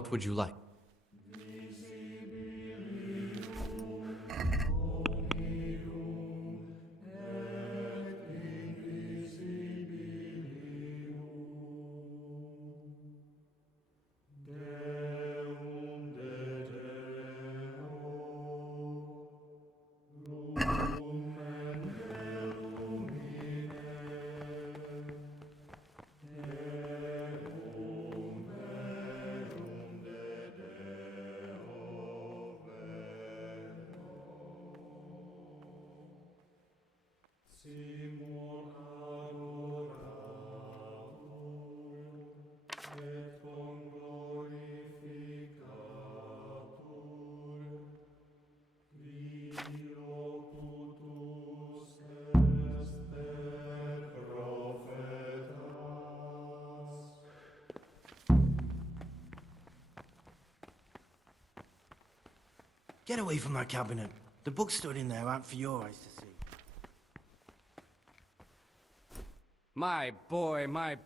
What would you like? Get away from that cabinet. The books stood in there aren't for your eyes to see. My boy, my...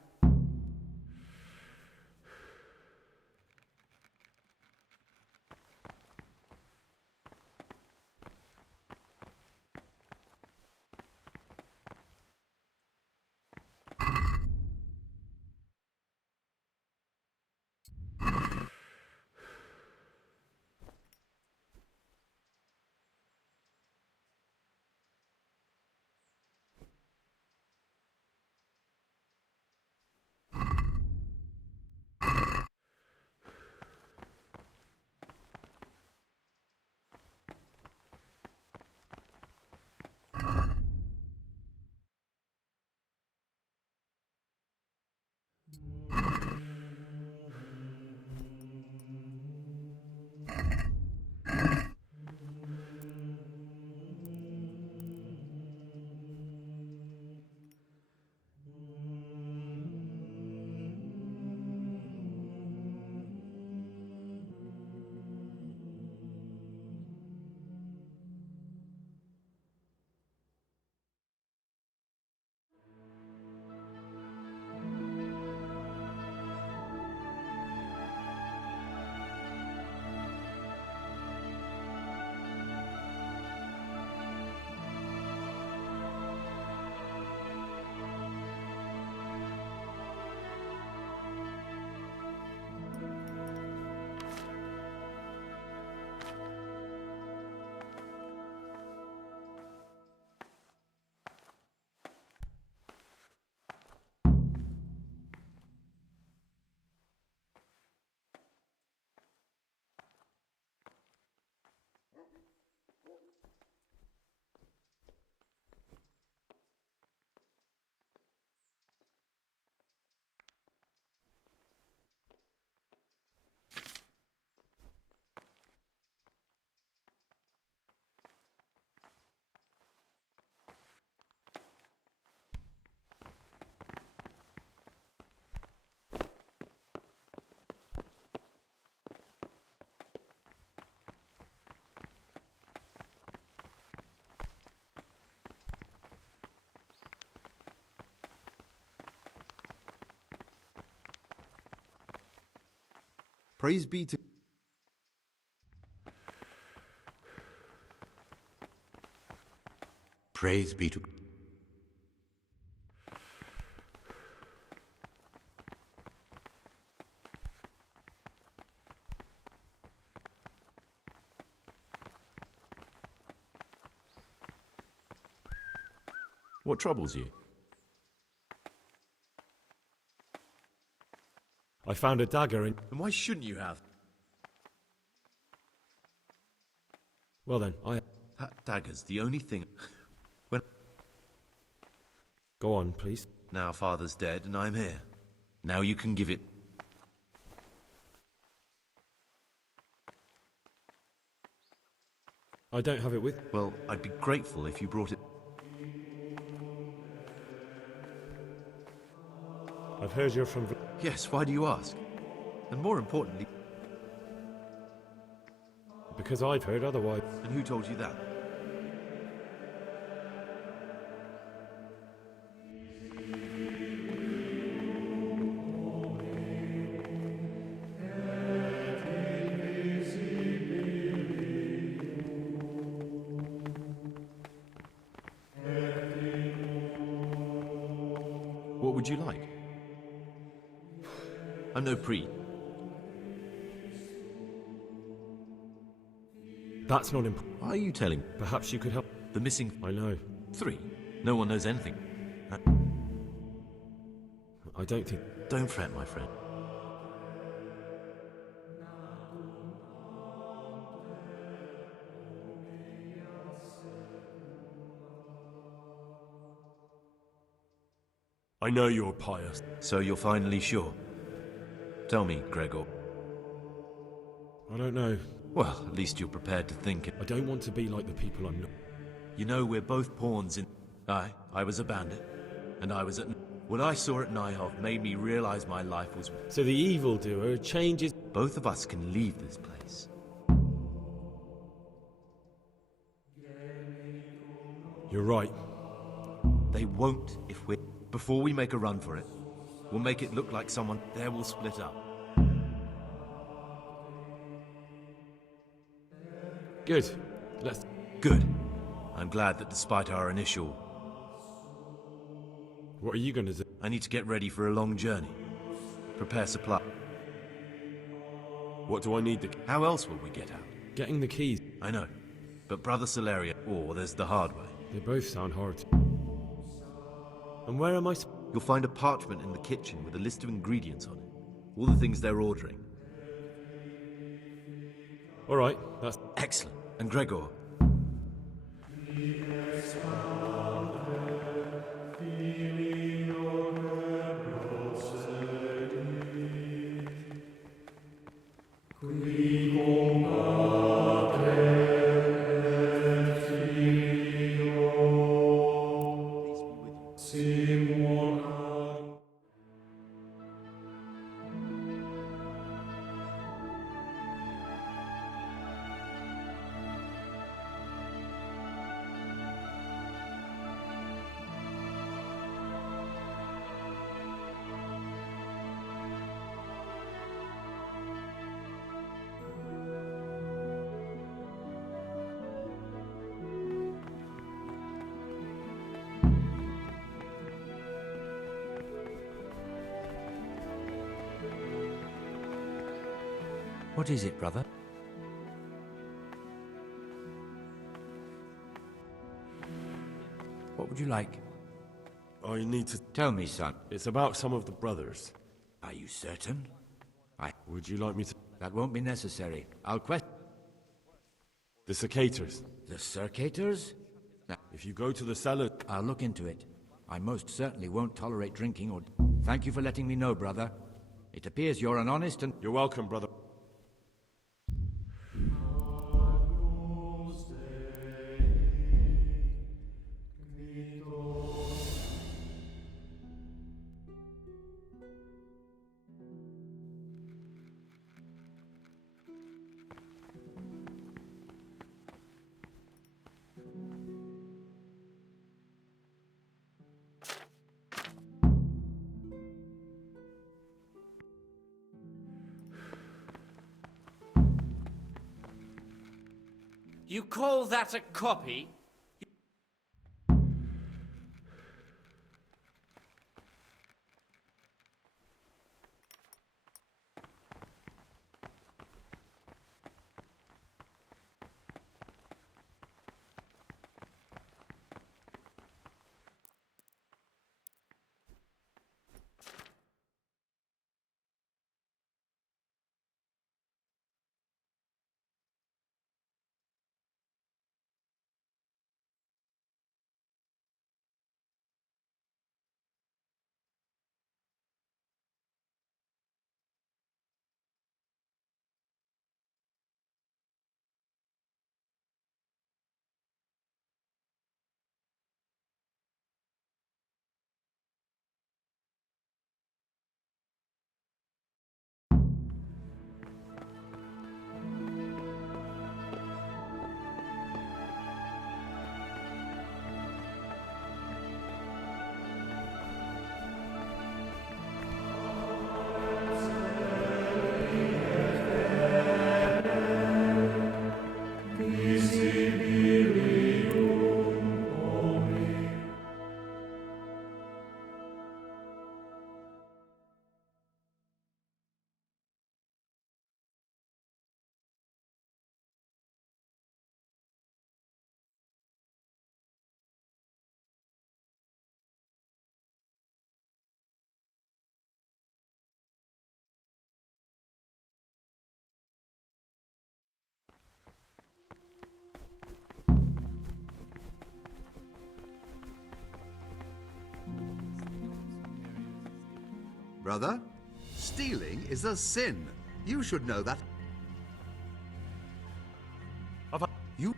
Praise be to... Praise be to... What troubles you? I found a dagger in... And why shouldn't you have? Well then, That dagger's the only thing... When... Go on, please. Now father's dead and I'm here. Now you can give it... I don't have it with... Well, I'd be grateful if you brought it... I've heard you're from... Yes, why do you ask? And more importantly... Because I've heard otherwise. And who told you that? would you like? I'm no priest. That's not important. Why are you telling me? Perhaps you could help. The missing I know. 3? No one knows anything. I don't think. Don't fret, my friend. I know you're pious. So you're finally sure? Tell me, Gregor. I don't know. Well, at least you're prepared to think it. I don't want to be like the people I'm not. You know, we're both pawns in... I was a bandit. And I was at... What I saw at Nyhoff made me realize my life was... So the evildoer changes. Both of us can leave this place. You're right. They won't if we... Before we make a run for it, we'll make it look like someone there will split up. Good. Let's. Good. I'm glad that despite our initial... What are you going to do? I need to get ready for a long journey. Prepare supply. What do I need to... How else will we get out? Getting the keys. I know. But Brother Solaria, or there's the hard way. They both sound hard. And where am I? You'll find a parchment in the kitchen with a list of ingredients on it. All the things they're ordering. All right. That's. Excellent. And Gregor, What is it, brother? What would you like? I need to... Tell me, son. It's about some of the brothers. Are you certain? Would you like me to... That won't be necessary. I'll quest... The cicators. The circators? If you go to the cellar... I'll look into it. I most certainly won't tolerate drinking or... Thank you for letting me know, brother. It appears you're an honest and... You're welcome, brother. You call that a copy? Brother, stealing is a sin. You should know that. You...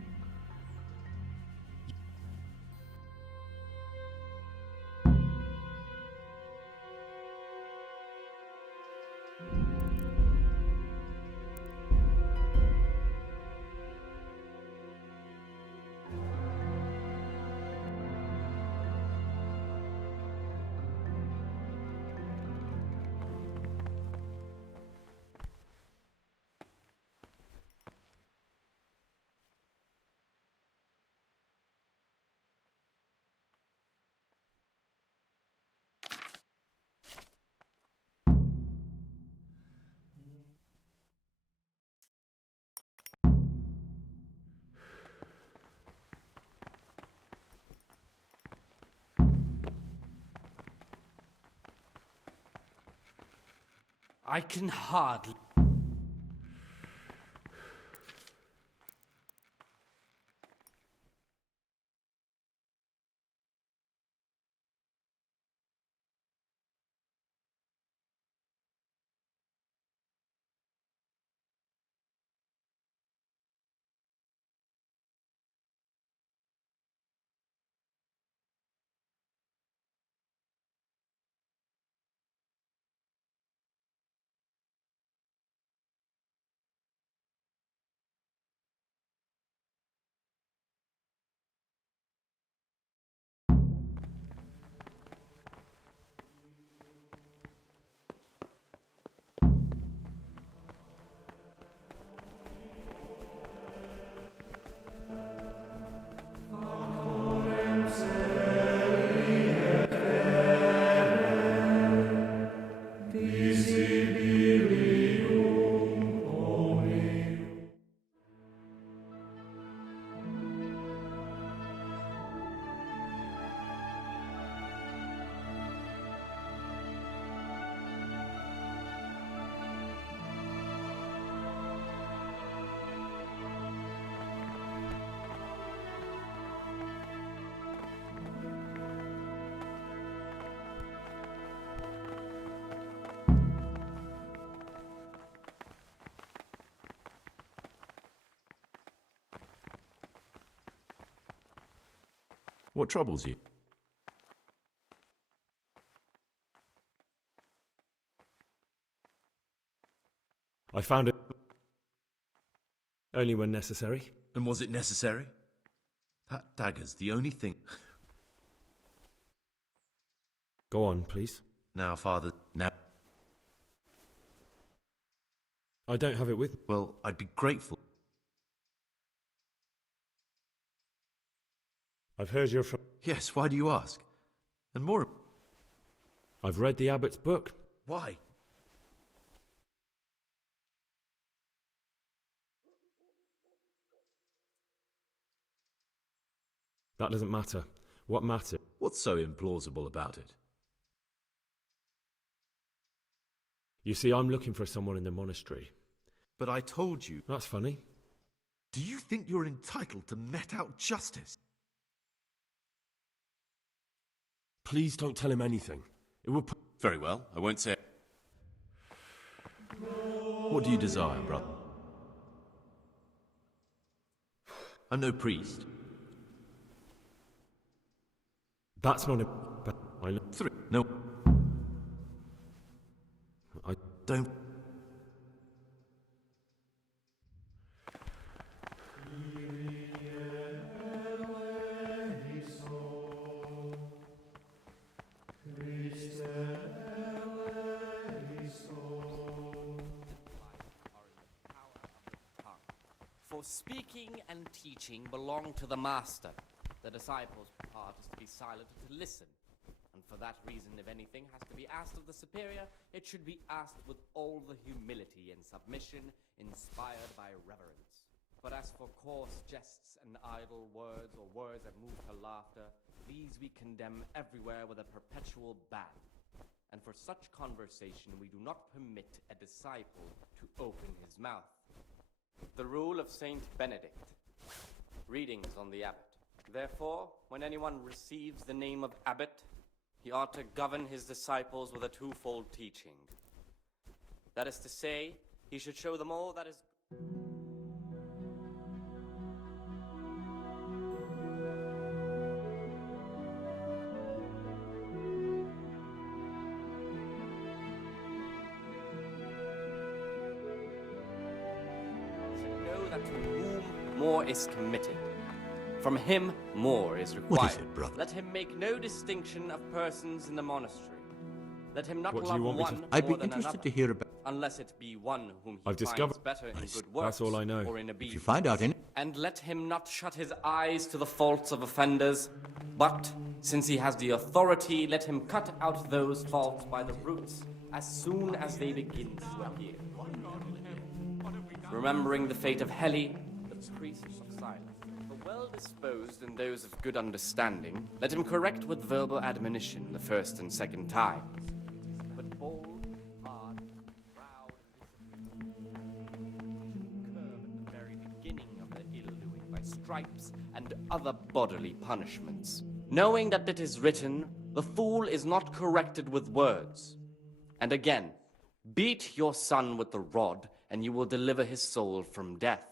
I can hardly... What troubles you? I found it only when necessary. And was it necessary? That dagger's the only thing... Go on, please. Now, Father, now... I don't have it with... Well, I'd be grateful. I've heard you're from... Yes, why do you ask? And more... I've read the abbot's book. Why? That doesn't matter. What matters? What's so implausible about it? You see, I'm looking for someone in the monastery. But I told you... That's funny. Do you think you're entitled to met out justice? Please don't tell him anything. It will put... Very well, I won't say... What do you desire, brother? I'm no priest. That's not a... But I know... 3. No. I... Don't... For speaking and teaching belong to the master. The disciple's part is to be silent and to listen. And for that reason, if anything has to be asked of the superior, it should be asked with all the humility and submission inspired by reverence. But as for coarse jests and idle words, or words that move to laughter, these we condemn everywhere with a perpetual ban. And for such conversation we do not permit a disciple to open his mouth. The rule of Saint Benedict. Readings on the abbot. Therefore, when anyone receives the name of abbot, he ought to govern his disciples with a twofold teaching. That is to say, he should show them all that is... should know that to whom more is committed, from him more is required. What is it, brother? Let him make no distinction of persons in the monastery. Let him not What do you love want me to- one I'd be more than interested another, to hear about... unless it be one whom he I've finds discovered- better in good That's works all I know. or in If obedience. you find out any... And let him not shut his eyes to the faults of offenders, but, since he has the authority, let him cut out those faults by the roots as soon as they begin to appear. Remembering the fate of Heli, the priest of silence. The well-disposed and those of good understanding, let him correct with verbal admonition the first and second times. But bold, hard, proud, and disciplined, curb at the very beginning of their ill-doing by stripes and other bodily punishments. Knowing that it is written, the fool is not corrected with words. And again, beat your son with the rod, and you will deliver his soul from death.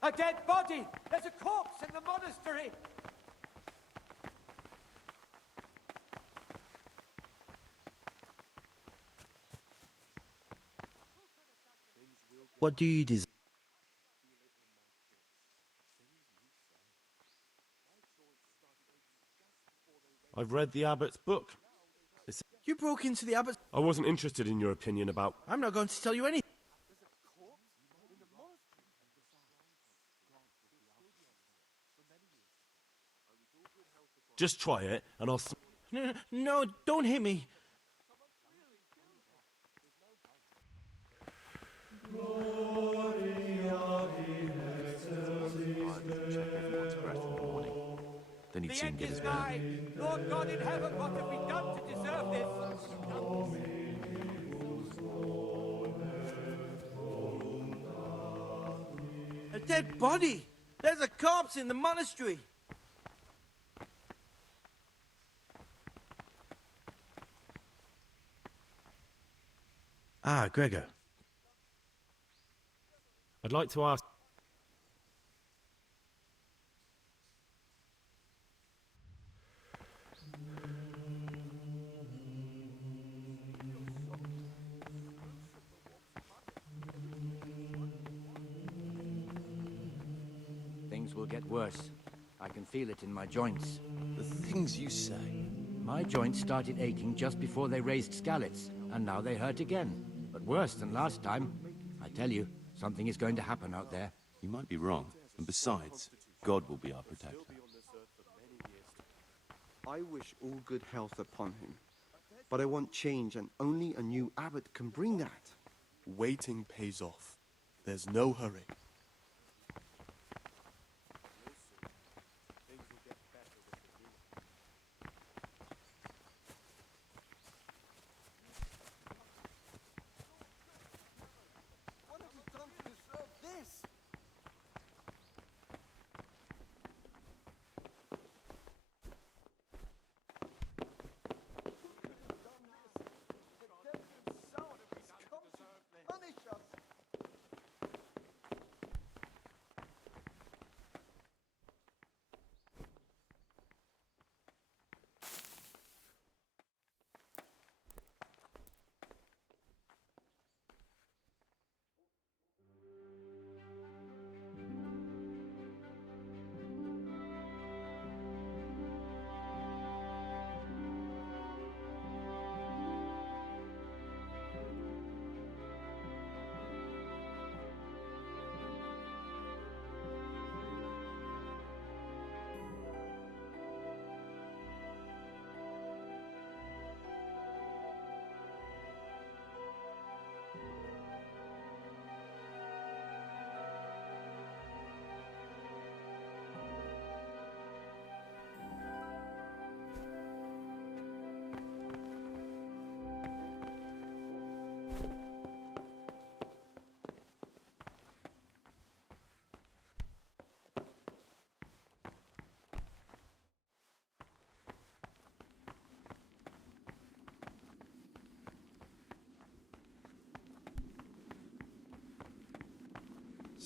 A dead body! There's a corpse in the monastery! What do you desire? I've read the abbot's book. You broke into the abbot's... I wasn't interested in your opinion about... I'm not going to tell you anything. Just try it, and I'll... No, don't hit me. Then he'd The soon end get is his man. nigh! Lord God in heaven, what have we done to deserve this? A dead body! There's a corpse in the monastery! Ah, Gregor. I'd like to ask... Things will get worse. I can feel it in my joints. The things you say. My joints started aching just before they raised Skalitz, and now they hurt again. But worse than last time. I tell you, something is going to happen out there. You might be wrong. And besides, God will be our protector. I wish all good health upon him. But I want change, and only a new abbot can bring that. Waiting pays off. There's no hurry. What have we done to deserve this?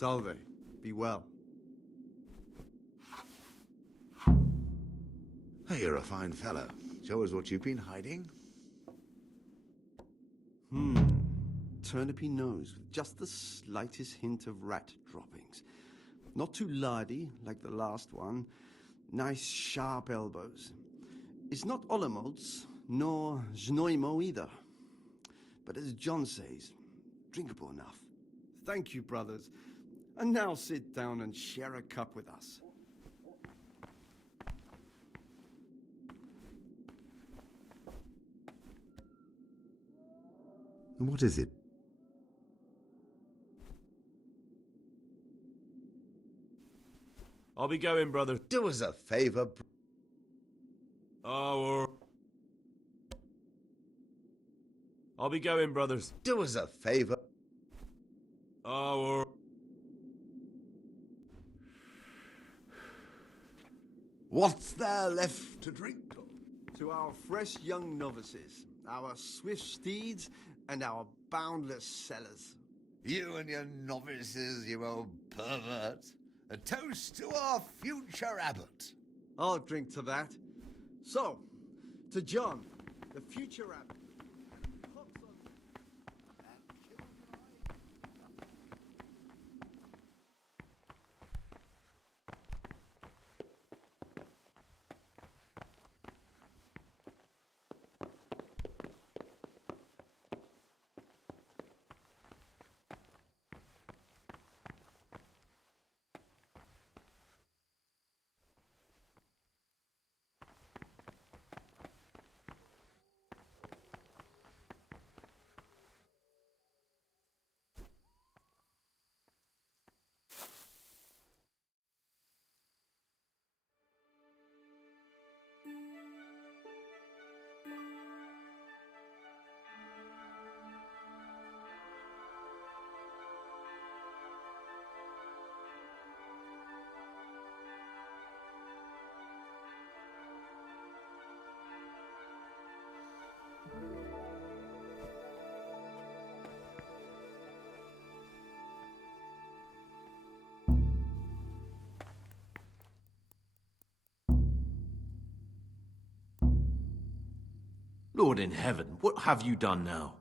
Salve. Be well. You're a fine fellow. Show us what you've been hiding. Turnipy nose with just the slightest hint of rat droppings. Not too lardy like the last one. Nice sharp elbows. It's not Olomouc, nor Znojmo either. But as John says, drinkable enough. Thank you, brothers. And now sit down and share a cup with us. What is it? I'll be going, brother. Do us a favor. I'll be going, brothers. Do us a favor. What's there left to drink? To our fresh young novices, our swift steeds, and our boundless cellars. You and your novices, you old pervert. A toast to our future abbot. I'll drink to that. So, to John, the future abbot. Lord in heaven, what have you done now?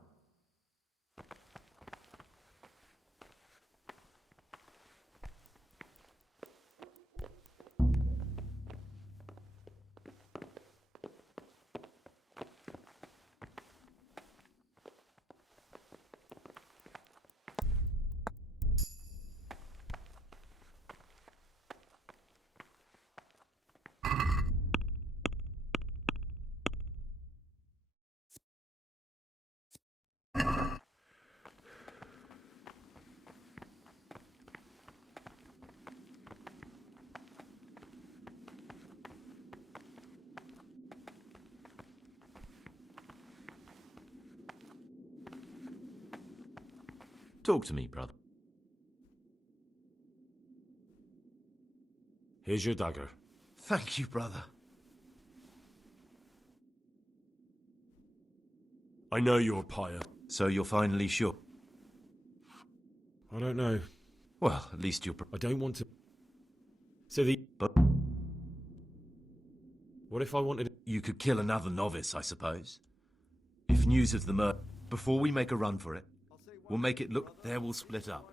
Talk to me, brother. Here's your dagger. Thank you, brother. I know you're pious. So you're finally sure? I don't know. Well, at least you're... I don't want to... So But... What if I wanted... You could kill another novice, I suppose. If news of the murder... Before we make a run for it, we'll make it look... There we'll split up.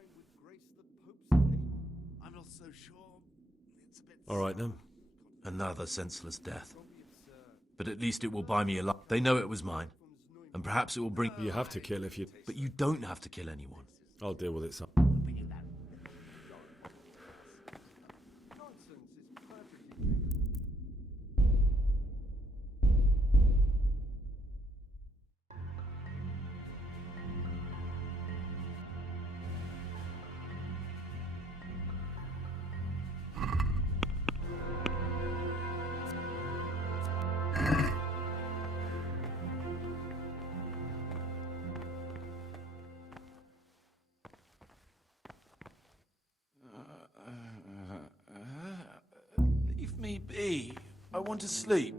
I'm not so sure. It's a bit... All right, then. Another senseless death. But at least it will buy me a lot. They know it was mine. And perhaps it will bring... You have to kill if you... But you don't have to kill anyone. I'll deal with it, son. Leave me be. I want to sleep.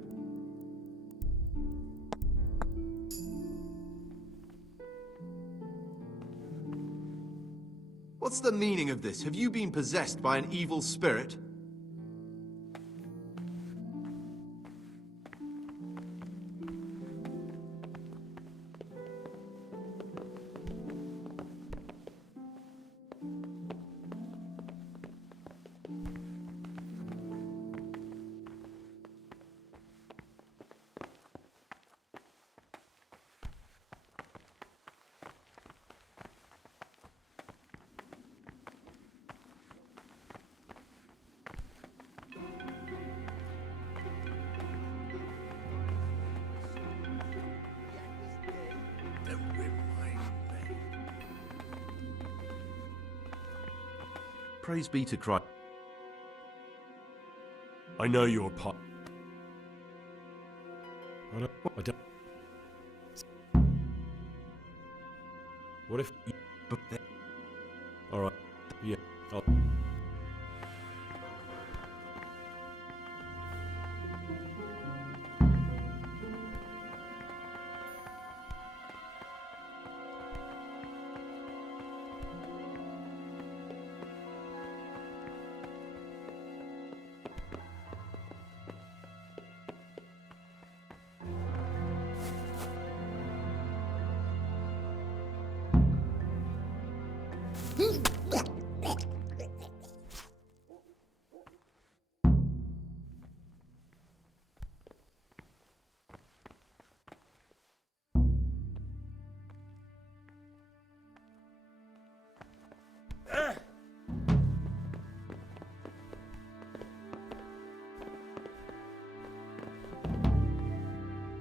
What's the meaning of this? Have you been possessed by an evil spirit? Praise be to Christ. I know you're part. I don't. What if? All right. Yeah.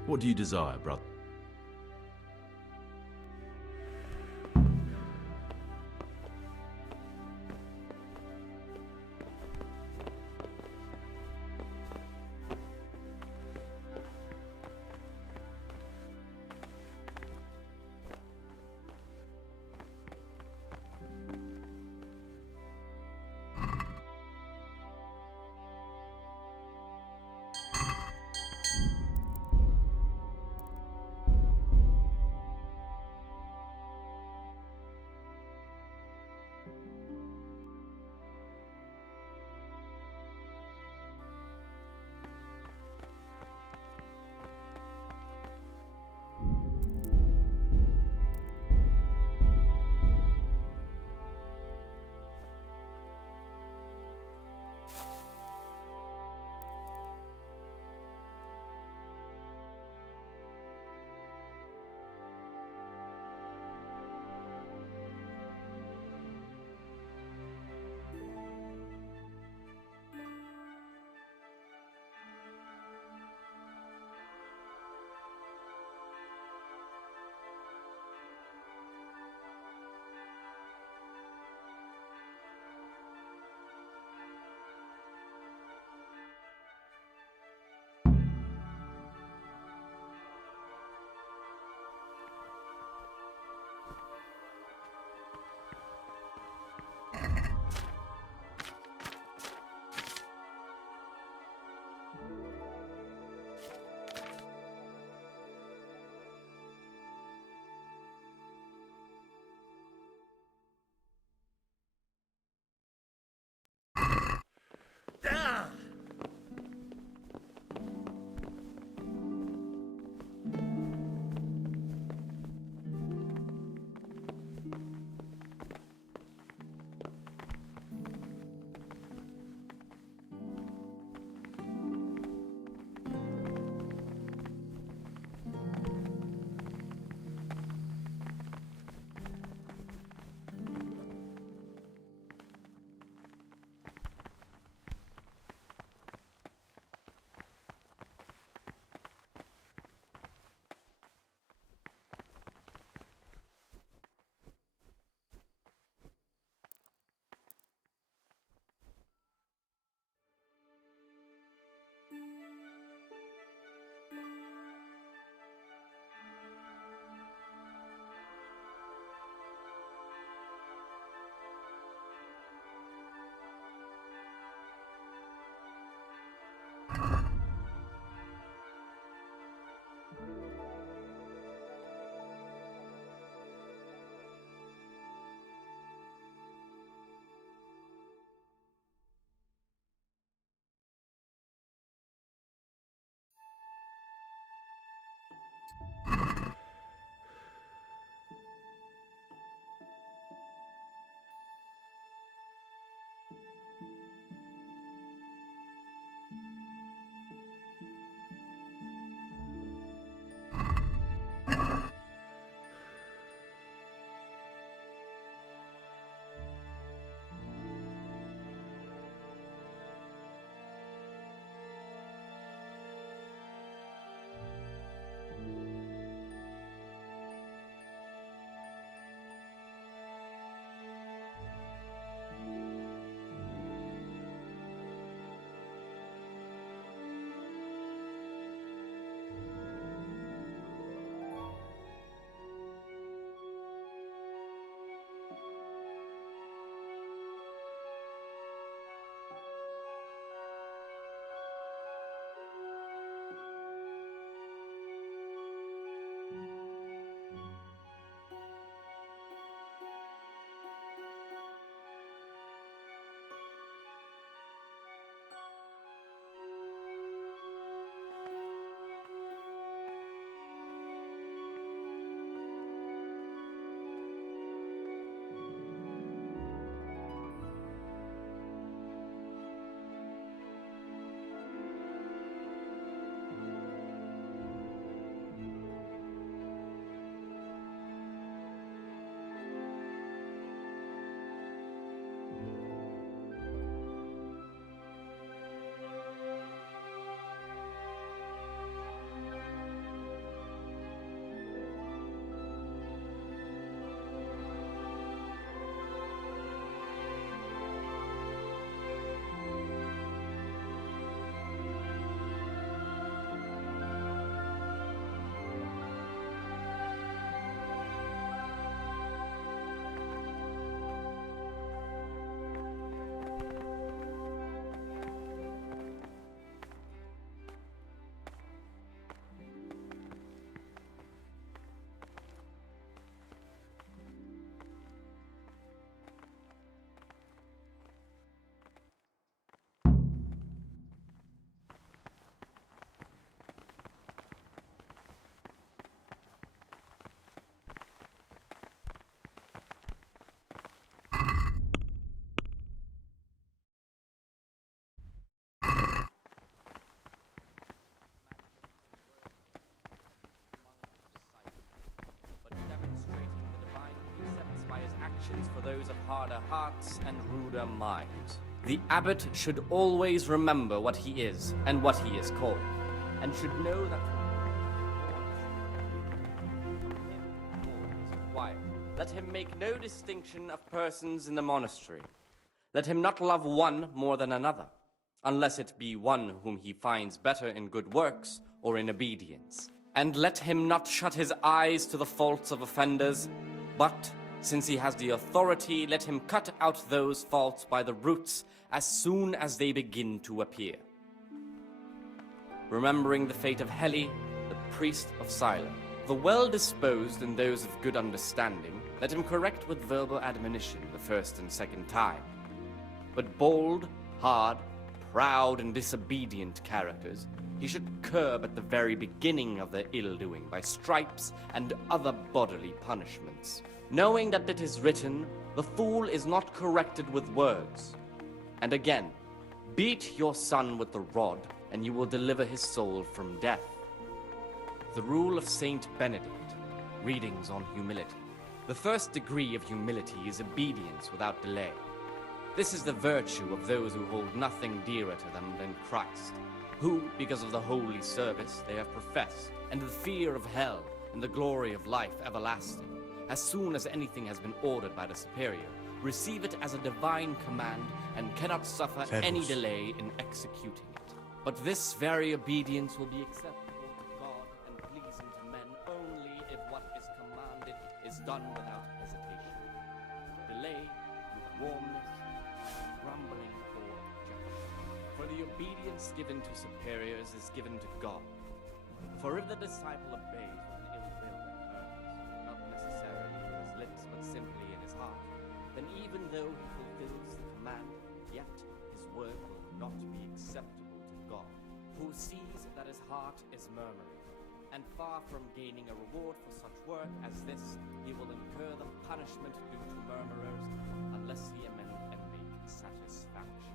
What do you desire, brother? those of harder hearts and ruder minds. The abbot should always remember what he is and what he is called, and should know that let him make no distinction of persons in the monastery. Let him not love one more than another, unless it be one whom he finds better in good works or in obedience. And let him not shut his eyes to the faults of offenders, but, since he has the authority, let him cut out those faults by the roots as soon as they begin to appear. Remembering the fate of Heli, the priest of Siloam, the well-disposed and those of good understanding, let him correct with verbal admonition the first and second time. But bold, hard, proud, and disobedient characters he should curb at the very beginning of their ill-doing by stripes and other bodily punishments, knowing that it is written, "The fool is not corrected with words." And again, "Beat your son with the rod, and you will deliver his soul from death." The rule of Saint Benedict, readings on humility. The first degree of humility is obedience without delay. This is the virtue of those who hold nothing dearer to them than Christ, who, because of the holy service they have professed, and the fear of hell and the glory of life everlasting, as soon as anything has been ordered by the superior, receive it as a divine command and cannot suffer any delay in executing it. But this very obedience will be acceptable to God and pleasing to men only if what is commanded is done without hesitation. Delay, lukewarmness, grumbling, or objection. For the obedience given to superiors is given to God. For if the disciple obeys with an ill will and purpose, not necessarily with his lips but simply in his heart, then even though he fulfills the command, yet his work will not be acceptable to God, who sees that his heart is murmuring. And far from gaining a reward for such work as this, he will incur the punishment due to murmurers, unless he amend and make satisfaction.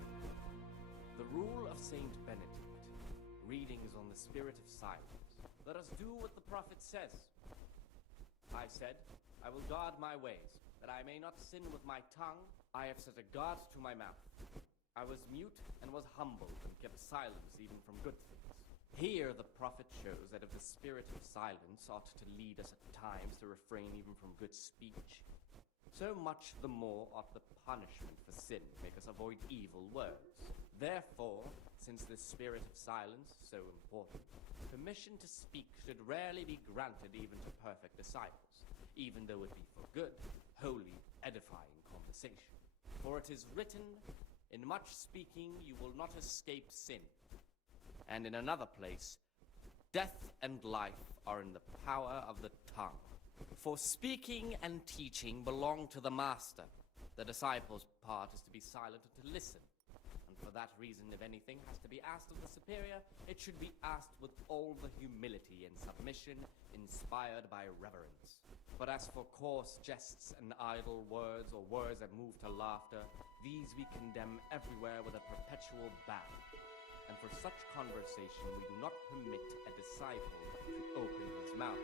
The rule of Saint Benedict, readings on the spirit of silence. Let us do what the prophet says. I said, I will guard my ways, that I may not sin with my tongue. I have set a guard to my mouth. I was mute and was humbled and kept silence even from good things. Here the prophet shows that if the spirit of silence ought to lead us at times to refrain even from good speech, so much the more ought the punishment for sin make us avoid evil words. Therefore, since the spirit of silence is so important, permission to speak should rarely be granted even to perfect disciples, even though it be for good, holy, edifying conversation. For it is written, "In much speaking you will not escape sin." And in another place, "Death and life are in the power of the tongue." For speaking and teaching belong to the master. The disciple's part is to be silent and to listen. And for that reason, if anything has to be asked of the superior, it should be asked with all the humility and submission inspired by reverence. But as for coarse jests and idle words, or words that move to laughter, these we condemn everywhere with a perpetual ban. And for such conversation we do not permit a disciple to open his mouth.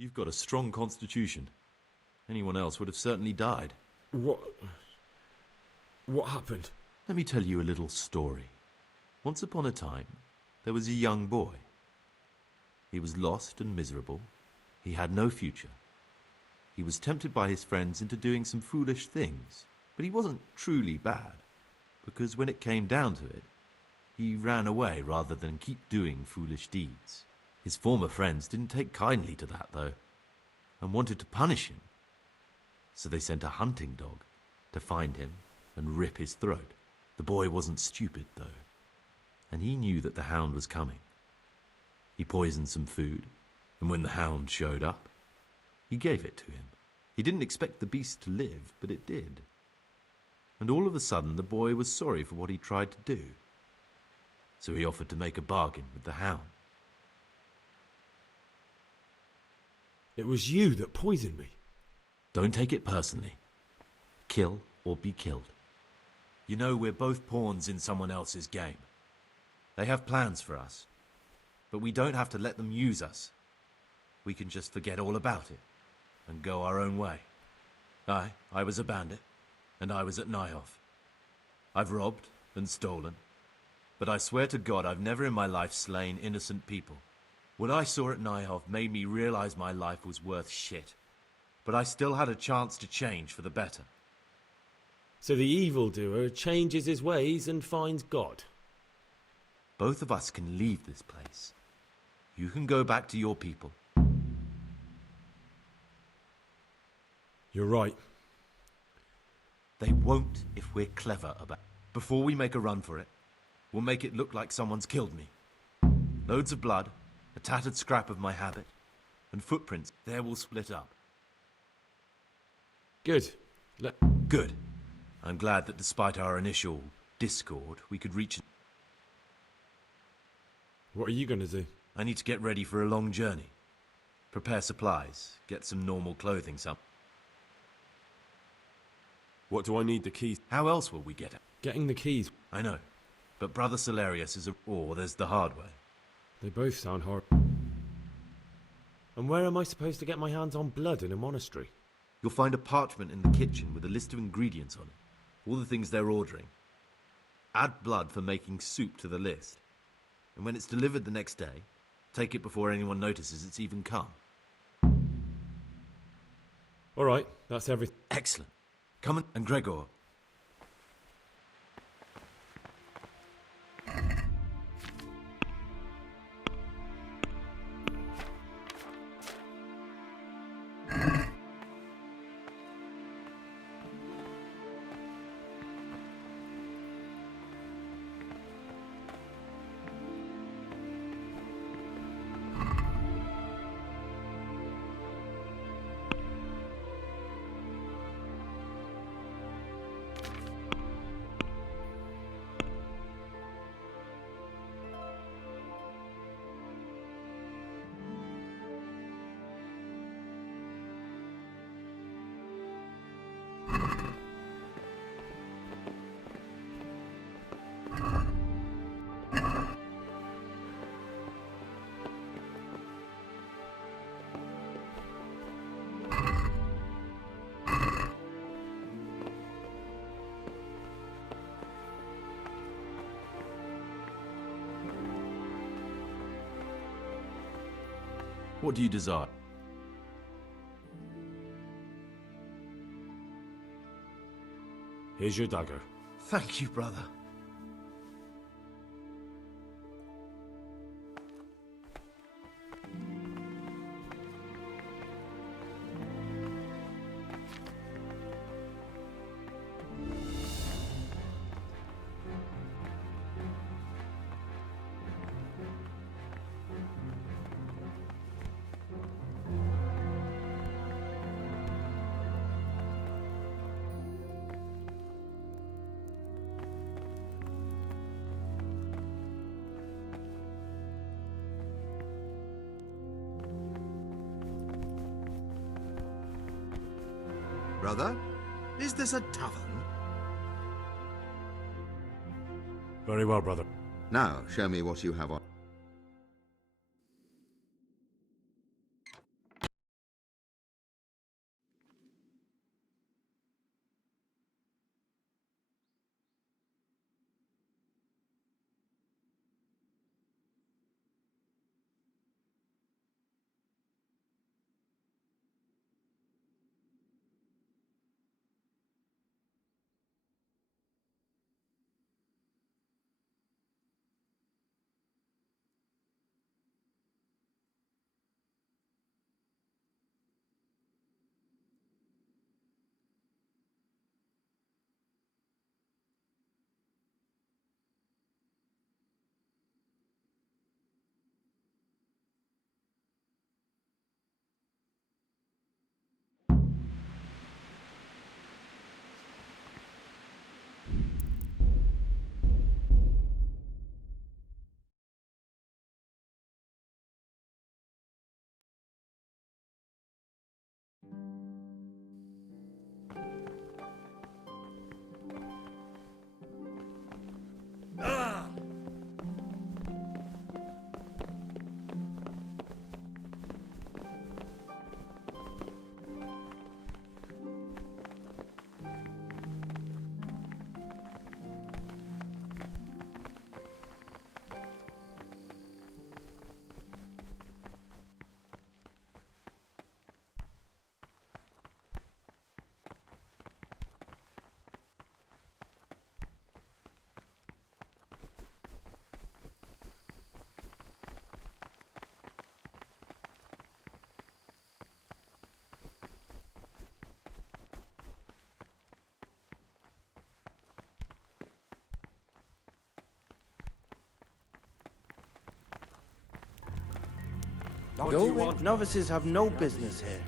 You've got a strong constitution. Anyone else would have certainly died. What happened? Let me tell you a little story. Once upon a time, there was a young boy. He was lost and miserable. He had no future. He was tempted by his friends into doing some foolish things, but he wasn't truly bad, because when it came down to it, he ran away rather than keep doing foolish deeds. His former friends didn't take kindly to that, though, and wanted to punish him. So they sent a hunting dog to find him and rip his throat. The boy wasn't stupid, though, and he knew that the hound was coming. He poisoned some food, and when the hound showed up, he gave it to him. He didn't expect the beast to live, but it did. And all of a sudden, the boy was sorry for what he tried to do. So he offered to make a bargain with the hound. It was you that poisoned me. Don't take it personally. Kill or be killed. You know, we're both pawns in someone else's game. They have plans for us, but we don't have to let them use us. We can just forget all about it and go our own way. I was a bandit, and I was at Nyhoff. I've robbed and stolen, but I swear to God I've never in my life slain innocent people. What I saw at Nyhoff made me realize my life was worth shit, but I still had a chance to change for the better. So the evildoer changes his ways and finds God. Both of us can leave this place. You can go back to your people. You're right. They won't if we're clever about it. Before we make a run for it, we'll make it look like someone's killed me. Loads of blood, a tattered scrap of my habit, and footprints. There we'll split up. Good. Good. I'm glad that despite our initial discord, we could reach... What are you going to do? I need to get ready for a long journey. Prepare supplies, get some normal clothing, What do I need the keys? How else will we get it? Getting the keys. I know, but Brother Salarius is or there's the hard way. They both sound hard. And where am I supposed to get my hands on blood in a monastery? You'll find a parchment in the kitchen with a list of ingredients on it. All the things they're ordering. Add blood for making soup to the list. And when it's delivered the next day, take it before anyone notices it's even come. All right, that's everything. Excellent. Come on, and Gregor. What do you desire? Here's your dagger. Thank you, brother. Brother, is this a tavern? Very well, brother. Now, show me what you have on. What do you want? Novices have no business here.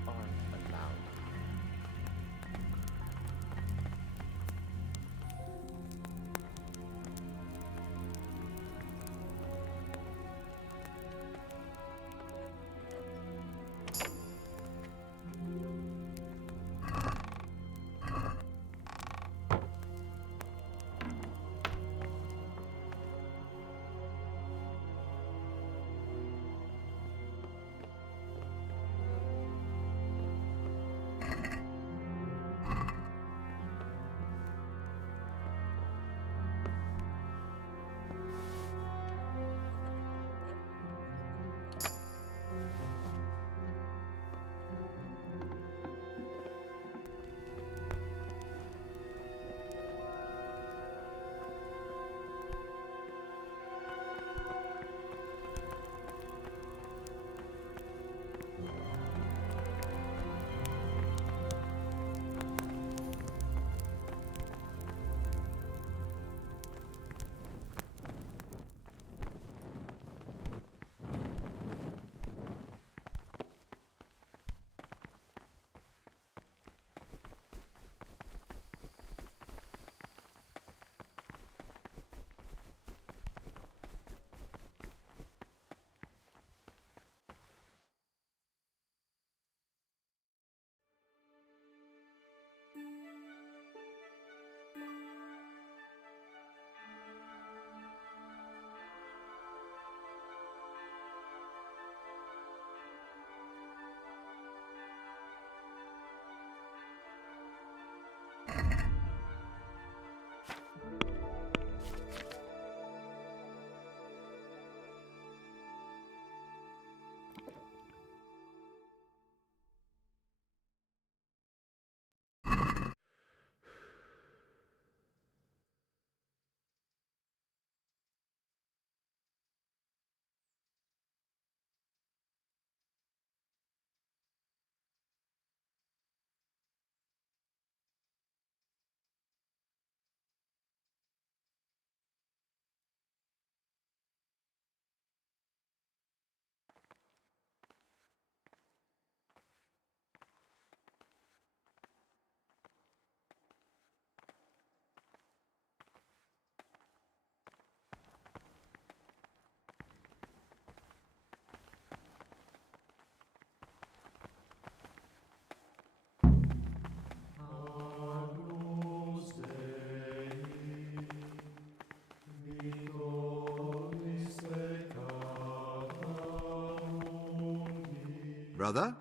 Brother,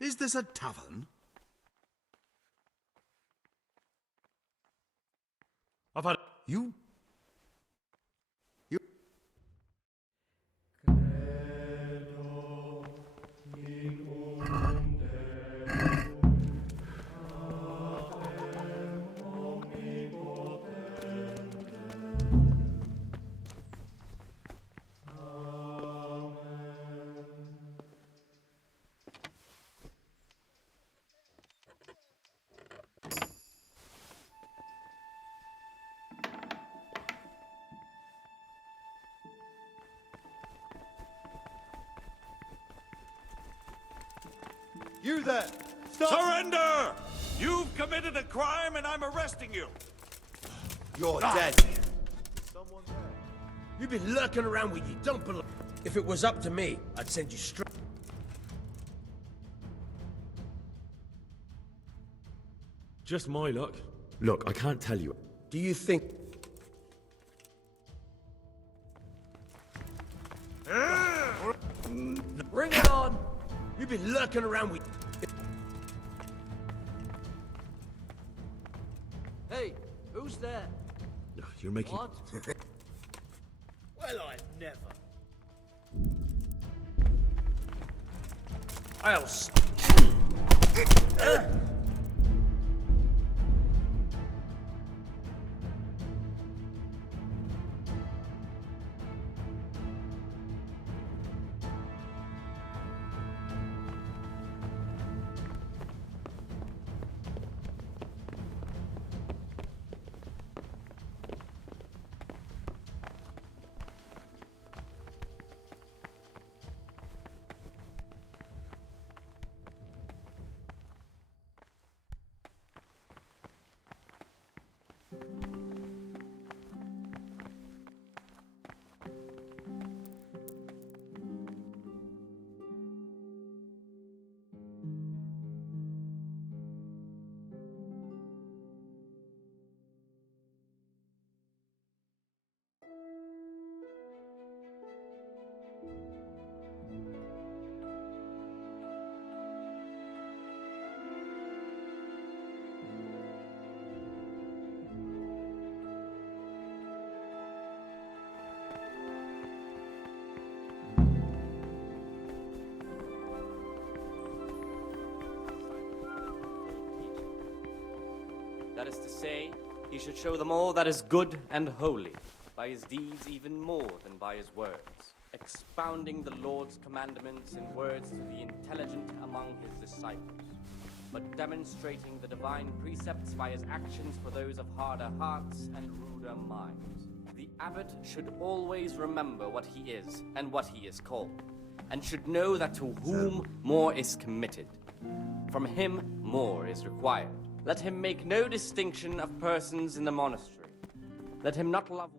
is this a tavern? I've had... You... You there! Stop! Surrender! You've committed a crime and I'm arresting you! You're dead. You've been lurking around with you don't belong. If it was up to me, I'd send you straight. Just my luck. Look, I can't tell you. Do you think... Bring it on! You've been lurking around with... Hey, who's there? You're making... What? Well, I never. I'll... is to say, he should show them all that is good and holy, by his deeds even more than by his words, expounding the Lord's commandments in words to the intelligent among his disciples, but demonstrating the divine precepts by his actions for those of harder hearts and ruder minds. The abbot should always remember what he is and what he is called, and should know that to whom more is committed, from him more is required. Let him make no distinction of persons in the monastery. Let him not love